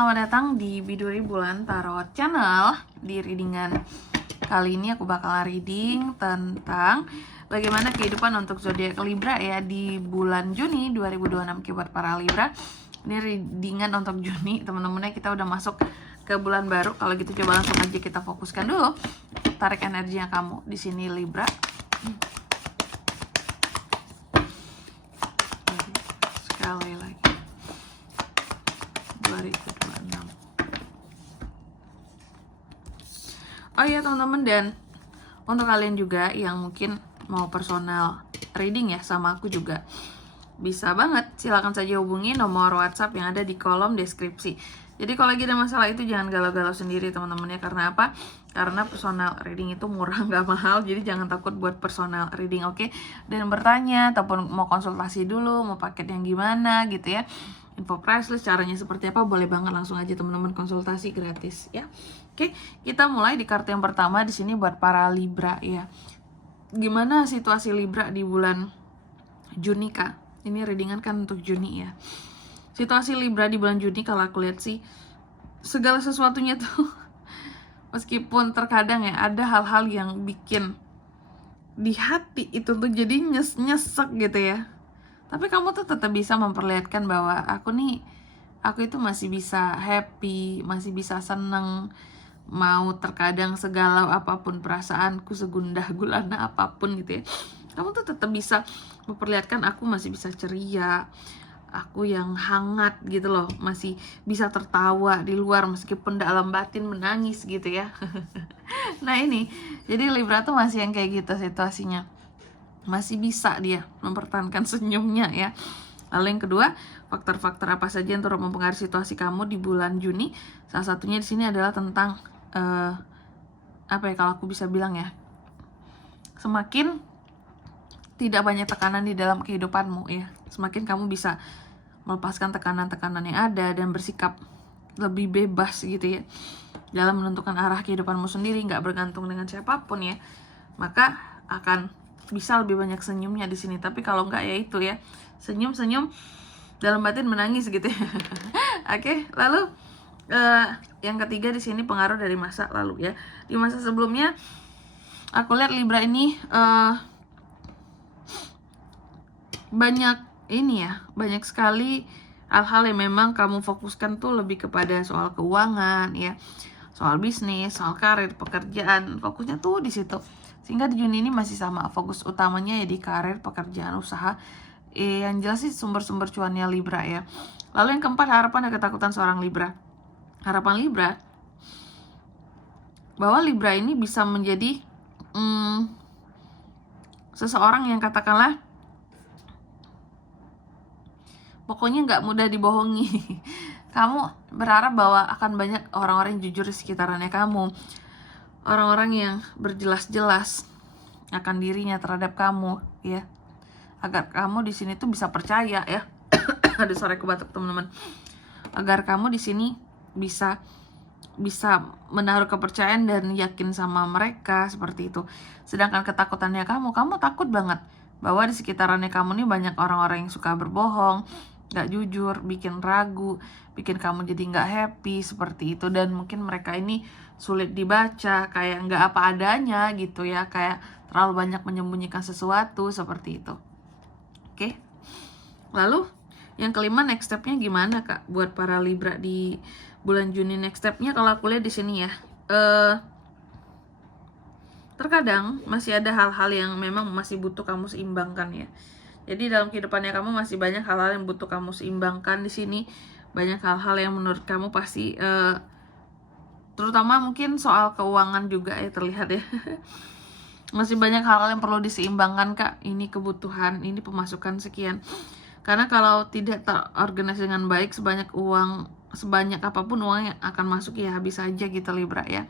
selamat datang di Biduri Bulan Tarot Channel. Di readingan kali ini aku bakal reading tentang bagaimana kehidupan untuk zodiak Libra ya di bulan Juni 2026 buat para Libra. Ini readingan untuk Juni, teman-temannya kita udah masuk ke bulan baru. Kalau gitu coba langsung aja kita fokuskan dulu. Tarik energinya kamu di sini Libra. Sekali lagi. 2026. Oh iya teman-teman, dan untuk kalian juga yang mungkin mau personal reading ya sama aku juga, bisa banget, silakan saja hubungi nomor WhatsApp yang ada di kolom deskripsi. Jadi kalau lagi ada masalah itu jangan galau-galau sendiri teman-temannya. Karena apa? Karena personal reading itu murah, nggak mahal. Jadi jangan takut buat personal reading, oke? Dan bertanya ataupun mau konsultasi dulu, mau paket yang gimana gitu ya, info price list, caranya seperti apa, boleh banget langsung aja teman-teman konsultasi gratis ya. Oke, kita mulai di kartu yang pertama di sini buat para Libra ya. Gimana situasi Libra di bulan Juni Kak? Ini readingan kan untuk Juni ya. Situasi Libra di bulan Juni kalau aku lihat sih segala sesuatunya tuh meskipun terkadang ya ada hal-hal yang bikin di hati itu tuh jadi nyesek gitu ya, tapi kamu tuh tetap bisa memperlihatkan bahwa aku itu masih bisa happy, masih bisa seneng. Mau terkadang segalau apapun perasaanku, segundah gulana apapun gitu ya, kamu tuh tetap bisa memperlihatkan aku masih bisa ceria, aku yang hangat gitu loh, masih bisa tertawa di luar meskipun dalam batin menangis gitu ya. Nah ini, jadi Libra tuh masih yang kayak gitu situasinya, masih bisa dia mempertahankan senyumnya ya. Lalu yang kedua, faktor-faktor apa saja yang turut mempengaruhi situasi kamu di bulan Juni? Salah satunya di sini adalah tentang apa ya, kalau aku bisa bilang ya, semakin tidak banyak tekanan di dalam kehidupanmu ya, semakin kamu bisa melepaskan tekanan-tekanan yang ada dan bersikap lebih bebas gitu ya dalam menentukan arah kehidupanmu sendiri, nggak bergantung dengan siapapun ya, maka akan bisa lebih banyak senyumnya di sini. Tapi kalau nggak ya itu ya, senyum-senyum dalam batin menangis gitu ya. Oke, lalu yang ketiga di sini pengaruh dari masa lalu ya. Di masa sebelumnya aku lihat Libra ini banyak sekali hal-hal yang memang kamu fokuskan tuh lebih kepada soal keuangan ya, soal bisnis, soal karir, pekerjaan, fokusnya tuh di situ. Sehingga di Juni ini masih sama, fokus utamanya ya di karir, pekerjaan, usaha. Yang jelas sih sumber-sumber cuannya Libra ya. Lalu yang keempat, harapan dan ketakutan seorang Libra. Harapan Libra bahwa Libra ini bisa menjadi seseorang yang katakanlah pokoknya nggak mudah dibohongi. Kamu berharap bahwa akan banyak orang-orang yang jujur di sekitarannya kamu, orang-orang yang berjelas-jelas akan dirinya terhadap kamu ya, agar kamu di sini tuh bisa percaya ya. Ada suara kebatuk teman-teman. Agar kamu di sini bisa menaruh kepercayaan dan yakin sama mereka seperti itu. Sedangkan ketakutannya kamu takut banget bahwa di sekitarannya kamu nih banyak orang-orang yang suka berbohong, gak jujur, bikin ragu, bikin kamu jadi gak happy seperti itu. Dan mungkin mereka ini sulit dibaca, kayak gak apa adanya gitu ya, kayak terlalu banyak menyembunyikan sesuatu seperti itu. Oke. Lalu yang kelima, next stepnya gimana Kak buat para Libra di bulan Juni? Next stepnya kalau aku lihat di sini ya, terkadang masih ada hal-hal yang memang masih butuh kamu seimbangkan ya. Jadi dalam kehidupannya kamu masih banyak hal-hal yang butuh kamu seimbangkan di sini. Banyak hal-hal yang menurut kamu pasti terutama mungkin soal keuangan juga ya terlihat ya. Masih banyak hal-hal yang perlu diseimbangkan Kak. Ini kebutuhan, ini pemasukan sekian. Karena kalau tidak terorganisasi dengan baik, sebanyak apapun uang yang akan masuk ya habis aja gitu Libra ya.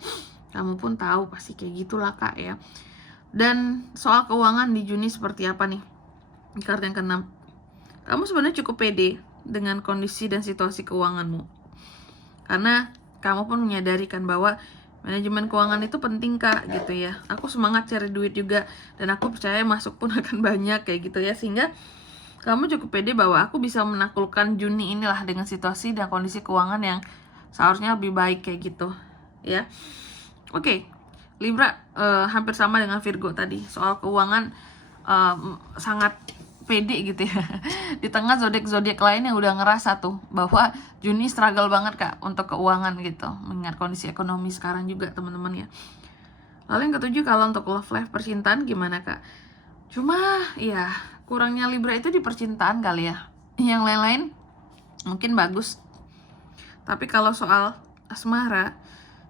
Kamu pun tahu pasti kayak gitulah Kak ya. Dan soal keuangan di Juni seperti apa nih? Kartu yang ke-6. Kamu sebenarnya cukup pede dengan kondisi dan situasi keuanganmu. Karena kamu pun menyadari kan bahwa manajemen keuangan itu penting Kak gitu ya. Aku semangat cari duit juga dan aku percaya masuk pun akan banyak kayak gitu ya. Sehingga kamu cukup pede bahwa aku bisa menaklukkan Juni inilah dengan situasi dan kondisi keuangan yang seharusnya lebih baik kayak gitu ya. Oke, Libra hampir sama dengan Virgo tadi, soal keuangan sangat pede gitu ya. Di tengah zodiak lain yang udah ngerasa tuh bahwa Juni struggle banget Kak untuk keuangan gitu, mengingat kondisi ekonomi sekarang juga teman-teman ya. Lalu yang ketujuh, kalau untuk love life, percintaan gimana Kak? Cuma ya kurangnya Libra itu di percintaan kali ya. Yang lain-lain mungkin bagus. Tapi kalau soal asmara,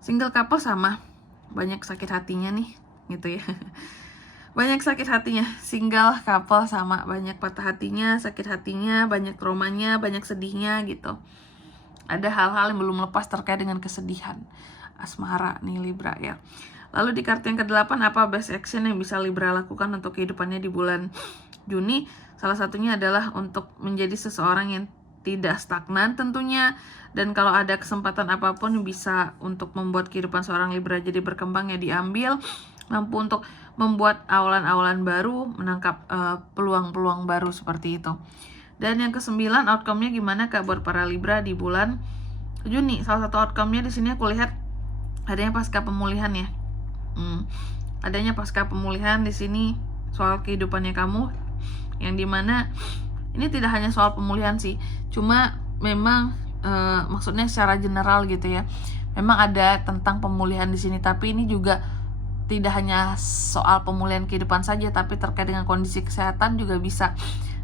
single couple sama banyak sakit hatinya nih gitu ya. Banyak sakit hatinya, single couple sama banyak patah hatinya, sakit hatinya, banyak traumanya, banyak sedihnya gitu. Ada hal-hal yang belum lepas terkait dengan kesedihan asmara nih Libra ya. Lalu di kartu yang ke-8, apa best action yang bisa Libra lakukan untuk kehidupannya di bulan Juni? Salah satunya adalah untuk menjadi seseorang yang tidak stagnan tentunya, dan kalau ada kesempatan apapun bisa untuk membuat kehidupan seorang Libra jadi berkembang ya diambil, mampu untuk membuat awalan-awalan baru, menangkap peluang-peluang baru seperti itu. Dan yang ke-9, outcome-nya gimana Kak buat para Libra di bulan Juni? Salah satu outcome-nya di sini aku lihat adanya pasca pemulihan ya. Adanya pasca pemulihan di sini soal kehidupannya kamu, yang dimana ini tidak hanya soal pemulihan sih, cuma memang maksudnya secara general gitu ya. Memang ada tentang pemulihan di sini, tapi ini juga tidak hanya soal pemulihan kehidupan saja, tapi terkait dengan kondisi kesehatan juga bisa.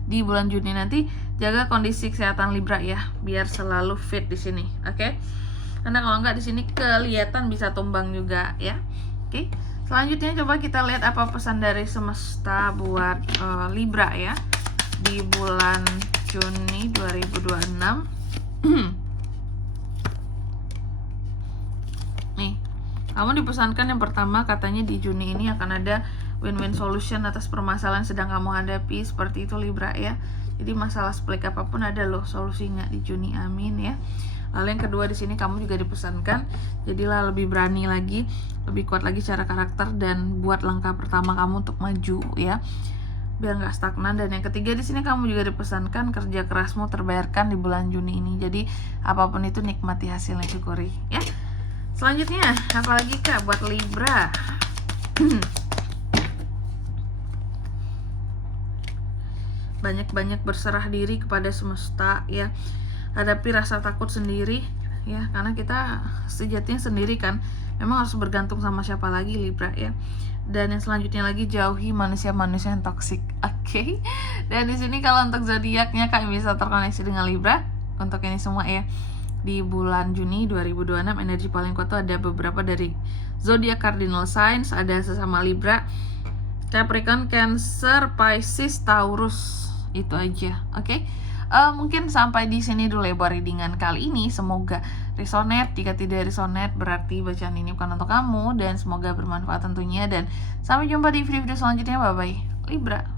Di bulan Juni nanti jaga kondisi kesehatan Libra ya, biar selalu fit di sini, oke? Karena kalau nggak di sini kelihatan bisa tumbang juga ya. Oke, selanjutnya coba kita lihat apa pesan dari semesta buat Libra ya di bulan Juni 2026. Nih, kamu dipesankan yang pertama, katanya di Juni ini akan ada win-win solution atas permasalahan yang sedang kamu hadapi, seperti itu Libra ya. Jadi masalah sepele apapun ada loh solusinya di Juni, amin ya. Lalu yang kedua di sini kamu juga dipesankan, jadilah lebih berani lagi, lebih kuat lagi secara karakter, dan buat langkah pertama kamu untuk maju ya, biar nggak stagnan. Dan yang ketiga di sini kamu juga dipesankan, kerja kerasmu terbayarkan di bulan Juni ini. Jadi apapun itu nikmati hasilnya, syukuri ya. Selanjutnya apalagi Kak buat Libra? Banyak-banyak berserah diri kepada semesta ya. Hadapi rasa takut sendiri ya, karena kita sejatinya sendiri kan. Memang harus bergantung sama siapa lagi Libra ya. Dan yang selanjutnya lagi, jauhi manusia-manusia yang toksik. Oke. Dan di sini kalau untuk zodiaknya Kak bisa terkoneksi dengan Libra untuk ini semua ya. Di bulan Juni 2026 energi paling kuat tuh ada beberapa dari zodiak cardinal signs, ada sesama Libra, Capricorn, Cancer, Pisces, Taurus. Itu aja. Oke. Mungkin sampai di sini dulu ya buat readingan kali ini. Semoga resonate. Jika tidak resonate berarti bacaan ini bukan untuk kamu, dan semoga bermanfaat tentunya. Dan sampai jumpa di video-video selanjutnya. Bye bye Libra.